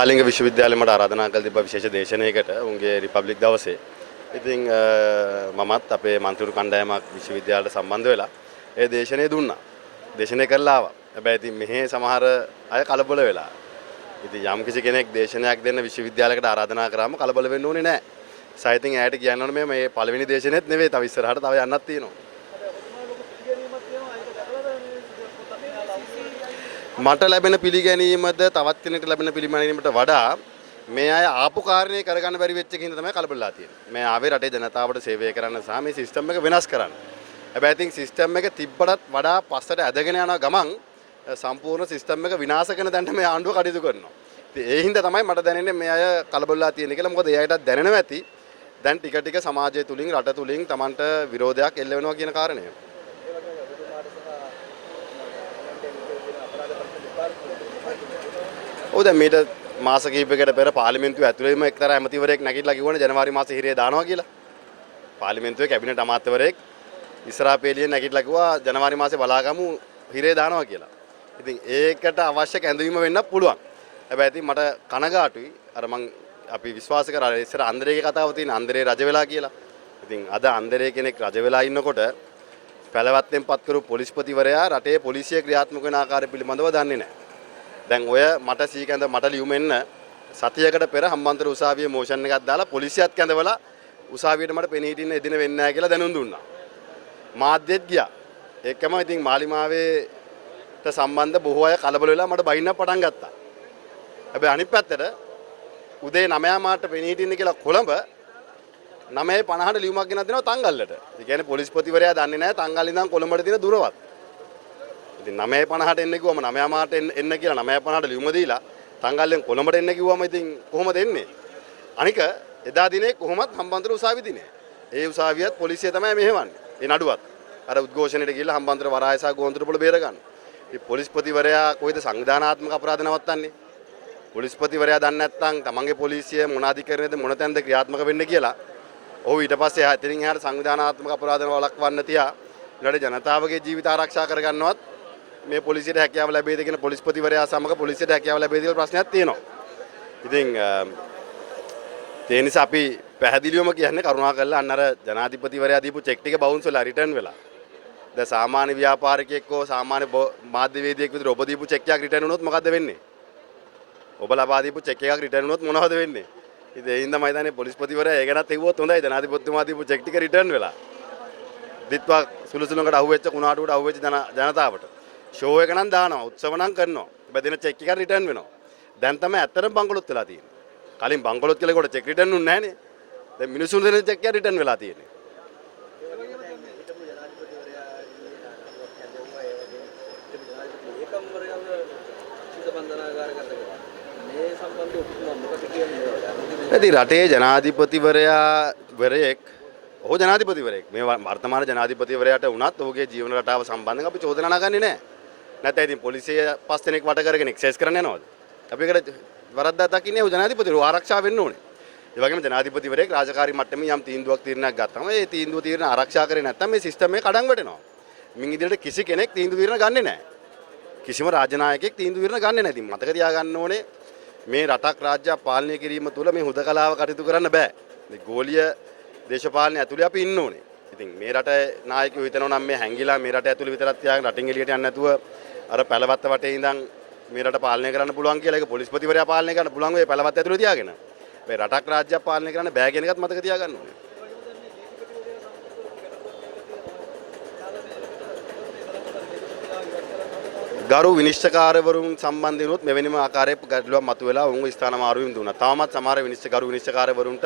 කාලිංග විශ්වවිද්‍යාලය මට ආරාධනා කළ තිබ්බ විශේෂ දේශනයකට උන්ගේ රිපබ්ලික් දවසේ. ඉතින් මමත් අපේ මන්ත්‍රීවරු කණ්ඩායමක් විශ්වවිද්‍යාලයට සම්බන්ධ වෙලා ඒ දේශනය දුන්නා. දේශනය කරලා ආවා. හැබැයි ඉතින් මෙහි සමහර අය කලබල වෙලා. ඉතින් යම් කිසි කෙනෙක් දේශනයක් දෙන්න විශ්වවිද්‍යාලයකට ආරාධනා කරාම කලබල වෙන්න ඕනේ නැහැ. සයිතින් ඇයට කියන්න ඕනේ මේ පළවෙනි දේශනෙත් නෙවෙයි තව ඉස්සරහට තව යන්නත් තියෙනවා. මට ලැබෙන පිළිගැනීමද තවත් කෙනෙකුට ලැබෙන පිළිගැනීමට වඩා මේ අය ආපු කාරණේ කරගන්න බැරි වෙච්ච කින්ද තමයි කලබලලා තියෙන්නේ. මේ ආවේ රටේ ජනතාවට සේවය කරන්න සහ මේ සිස්ටම් එක වෙනස් කරන්න. හැබැයි ඉතින් සිස්ටම් එක තිබ්බටත් වඩා පස්සට ඇදගෙන යන ගමන් සම්පූර්ණ සිස්ටම් එක විනාශ කරන තැනට මේ ආණ්ඩුව කටයුතු කරනවා. ඉතින් ඒ හින්දා තමයි මට දැනෙන්නේ මේ අය කලබලලා තියෙන්නේ කියලා. මොකද ඒ අයටත් දැනෙනවා ඇති දැන් ටික ටික සමාජය තුලින් රට තුලින් Tamanට විරෝධයක් එල්ල වෙනවා කියන කාරණය. ඔව් දැන් මේට මාස කිහිපයකට පෙර පාර්ලිමේන්තුව ඇතුළේම එක්තරා ඇමතිවරයෙක් නැගිටලා කිව්වනේ ජනවාරි මාසේ හිරේ දානවා කියලා. පාර්ලිමේන්තුවේ කැබිනට් අමාත්‍යවරයෙක් ඉස්සරහා පේලියෙන් නැගිටලා කිව්වා ජනවාරි මාසේ බලාගමු හිරේ දානවා කියලා. ඉතින් ඒකට අවශ්‍ය කැඳවීම වෙන්න පුළුවන්. හැබැයි ඉතින් මට කනගාටුයි අර අපි විශ්වාස කරා ඉස්සර අන්දරේගේ කතාව තියෙන අන්දරේ රජ වෙලා කියලා. ඉතින් අද අන්දරේ කෙනෙක් රජ වෙලා ඉන්නකොට පැලවත්තෙන් පත් කරු පොලිස්පතිවරයා රටේ පොලිසිය ක්‍රියාත්මක වෙන ආකාරය පිළිබඳව දන්නේ නැහැ. දැන් ඔය මට සීකඳ මට ලියුමෙන්න සතියකට පෙර හම්බන්තොට උසාවියේ මෝෂන් එකක් දාලා පොලිසියත් කැඳවලා උසාවියට මට පෙනී හිටින්න එදින වෙන්නේ නැහැ කියලා දැනුම් දුන්නා. මාධ්‍යෙත් ගියා. ඒකම ඉතින් මාලිමාවේට සම්බන්ධ බොහෝ අය කලබල වෙලා මට බයින්න පටන් ගත්තා. හැබැයි අනිත් පැත්තට උදේ 9 මාට පෙනී හිටින්න කියලා කොළඹ 9:50ට ලියුමක් ගෙනත් දෙනවා තංගල්ලට. ඒ කියන්නේ පොලිස්පතිවරයා දන්නේ නැහැ තංගල් ඉඳන් කොළඹට තියෙන දුරවත්. ඉතින් 9:50ට එන්න කිව්වම 9 මාට එන්න කියලා 9:50ට ලියුම දීලා තංගල්ලෙන් කොළඹට එන්න කිව්වම ඉතින් කොහොමද එන්නේ? අනික එදා දිනේ කොහොමත් හම්බන්තොට උසාවි දිනේ. ඒ උසාවියත් පොලිසිය තමයි මෙහෙවන්නේ. ඒ නඩුවත්. අර උද්ඝෝෂණයට ගිහිල්ලා හම්බන්තොට වරාය සහ ගෝන්තොටුපොළ බේර ගන්න. මේ පොලිස්පතිවරයා කොයිද සංවිධානාත්මක අපරාධ නවත්තන්නේ? පොලිස්පතිවරයා දන්නේ නැත්නම් තමන්ගේ පොලිසිය මොන අධිකරණයද මොන තැනද ක්‍රියාත්මක වෙන්නේ කියලා. ඔහු ඊට පස්සේ එතනින් එහාට සංවිධානාත්මක අපරාධ වළක්වන්න තියා ඊළඟ ජනතාවගේ ජීවිත ආරක්ෂා කරගන්නවත් මේ පොලිසියට හැකියාව ලැබෙයිද කියන පොලිස්පතිවරයා සමග පොලිසියට හැකියාව ලැබෙයිද කියලා ප්‍රශ්නයක් තියෙනවා. ඉතින් ඒ නිසා අපි පැහැදිලිවම කියන්නේ කරුණාකරලා අන්න අර ජනාධිපතිවරයා දීපු චෙක් ටික බවුන්ස් වෙලා රිටර්න් වෙලා. දැන් සාමාන්‍ය ව්‍යාපාරිකයෙක් හෝ සාමාන්‍ය මාධ්‍යවේදියෙක් විතර ඔබ දීපු චෙක් එකක් රිටර්න් වුණොත් මොකද්ද වෙන්නේ? ඔබ ලබා දීපු චෙක් එකක් රිටර්න් වුණොත් මොනවද වෙන්නේ? ඉතින් ඒ හින්දා මම හිතන්නේ පොලිස්පතිවරයා ඒ ගැනත් එව්වොත් හොඳයි. ජනාධිපතිතුමා දීපු චෙක් ටික රිටර්න් වෙලා. දිත්වා සුළුසුළුකට අහුවෙච්ච කුණාටුවට අහුවෙච්ච ජනතාවට ෂෝ එක නම් දානවා උත්සව නම් කරනවා. හැබැයි දෙන චෙක් එක රිටර්න් වෙනවා. දැන් තමයි ඇත්තටම බංකොලොත් වෙලා තියෙන්නේ. කලින් බංකොලොත් කියලා කොට චෙක් රිටර්න් උන්නේ නැහනේ. දැන් මිනිසුන් දෙන චෙක් එක රිටර්න් වෙලා තියෙන්නේ. ඉතින් රටේ ජනාධිපතිවරයා වරයෙක් ඔහු ජනාධිපතිවරයෙක් මේ වර්තමාන ජනාධිපතිවරයාට වුණත් ඔහුගේ ජීවන රටාව සම්බන්ධව අපි චෝදනා නගන්නේ නැහැ. නැත්නම් ඉතින් පොලිසිය පස් දෙනෙක් වට කරගෙන එක්සයිස් කරන්න යනවද? අපි ඒකට වරද්දා දකින්නේ ඔහු ජනාධිපතිවරු ආරක්ෂා වෙන්න ඕනේ. ඒ වගේම ජනාධිපතිවරයෙක් රාජකාරී මට්ටමේ යම් තීන්දුවක් ගත්තාම ඒ තීන්දුව ආරක්ෂා කරේ නැත්නම් මේ සිස්ටම් එක කඩන් වැටෙනවා. මින් ඉදිරියට කිසි කෙනෙක් තීන්දුව ගන්නෙ නැහැ. කිසිම රාජ්‍ය නායකයෙක් තීන්දුව ගන්නෙ නැහැ. ඉතින් මතක තියාගන්න ඕනේ මේ රටක් රාජ්‍යයක් පාලනය කිරීම තුළ මේ හුදකලාව කටයුතු කරන්න බෑ. මේ ගෝලීය දේශපාලනය ඇතුලේ අපි ඉන්න ඕනේ. ඉතින් මේ රටේ නායකයෝ හිතනවා නම් මේ හැංගිලා මේ රට ඇතුලේ විතරක් තියාගෙන රටින් එළියට යන්නේ නැතුව අර පැලවත්ත වටේ ඉඳන් මේ රට පාලනය කරන්න පුළුවන් කියලා ඒක පොලිස්පතිවරයා පාලනය කරන්න පුළුවන් වෙයි පැලවත්ත ඇතුලේ තියාගෙන. මේ රටක් රාජ්‍යයක් පාලනය කරන්න බෑ කියන එකත් මතක තියාගන්න ඕනේ. ගරු විනිශ්චයකාරවරුන් සම්බන්ධිනුත් මෙවැනිම ආකාරයක ගැටලුවක් මතුවලා වුන් ස්ථාන මාරුවීම් දුන්නා. තාමත් සමහර ගරු විනිශ්චයකාරවරුන්ට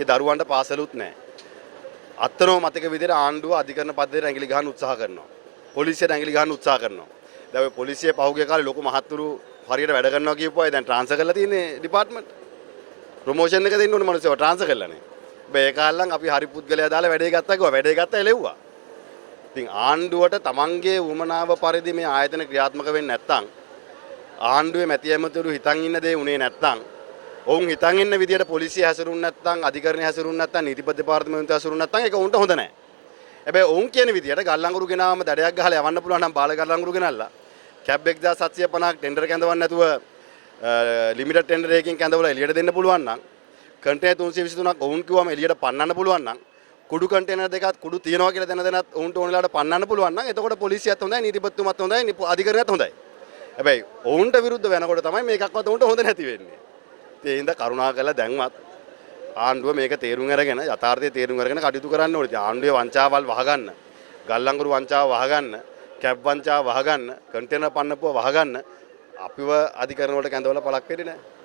ඒ දරුවන්ට පාසලුත් නැහැ. අත්නෝ මතක විදිහට ආණ්ඩුව අධිකරණ පද්ධතියට ඇඟිලි ගහන්න උත්සාහ කරනවා. පොලිසියට ඇඟිලි ගහන්න උත්සාහ කරනවා. දැන් ඔය පොලිසිය පහුගිය කාලේ ලොකු මහත්තුරු හරියට වැඩ කරනවා කියපුවා දැන් ට්‍රාන්ස්ෆර් කරලා තියෙන්නේ ඩිපාර්ට්මන්ට්. ප්‍රොමෝෂන් එක දෙන්න ඕනේ මිනිස්සුව ට්‍රාන්ස්ෆර් කරලානේ. හැබැයි ඒ කාලෙන් අපි හරි පුද්ගලයා දාලා වැඩේ ගත්තා කිව්වා. වැඩේ ගත්තා එලෙව්වා. ඉතින් ආණ්ඩුවට තමන්ගේ වුමනාව පරිදි මේ ආයතන ක්‍රියාත්මක වෙන්නේ නැත්නම් ආණ්ඩුවේ මැති ඇමතිවරු හිතන් ඉන්න දේ උනේ නැත්නම් ඔවුන් හිතන් ඉන්න විදියට පොලිසිය හැසිරුන්නේ නැත්නම් අධිකරණය හැසිරුන්නේ නැත්නම් නීතිපති දෙපාර්තමේන්තුව හැසිරුන්නේ නැත්නම් ඒක උන්ට හොඳ නැහැ. හැබැයි ඔවුන් කියන විදියට ගල්ලංගුරු ගෙනාවම දඩයක් ගහලා යවන්න පුළුවන් නම් බාල ගල්ලංගුරු ගෙනල්ලා කැබ් 1750ක් ටෙන්ඩර් කැඳවන්න නැතුව ලිමිටඩ් ටෙන්ඩර් එකකින් කැඳවලා එළියට දෙන්න පුළුවන් නම් කන්ටේනර් 323ක් ඔවුන් කිව්වම එළියට පන්නන්න පුළුවන් නම් කුඩු කන්ටේනර් දෙකක් කුඩු තියනවා කියලා දැනත් ඔවුන්ට ඕන වෙලාවට පන්නන්න පුළුවන් නම් එතකොට පොලිසියත් හොඳයි නීතිපතිතුමත් හොඳයි අධිකරණයත් හොඳයි. හැබැයි ඔවුන්ට විරුද්ධ වෙනකොට තමයි මේකක්වත් ඔවුන්ට හොඳ නැති වෙන්නේ. ඒ හින්දා කරුණාකරලා දැන්වත් ආණ්ඩුව මේක තේරුම් අරගෙන යථාර්ථය තේරුම් අරගෙන කටයුතු කරන්න ඕනේ. ආණ්ඩුවේ වංචාවල් වහගන්න, ගල්ලංගුරු වංචාව වහගන්න, කැබ් වංචාව වහගන්න, කන්ටේනර් පන්නපුව වහගන්න අපිව අධිකරණ වලට කැඳවලා පළක් වෙන්නේ නැහැ.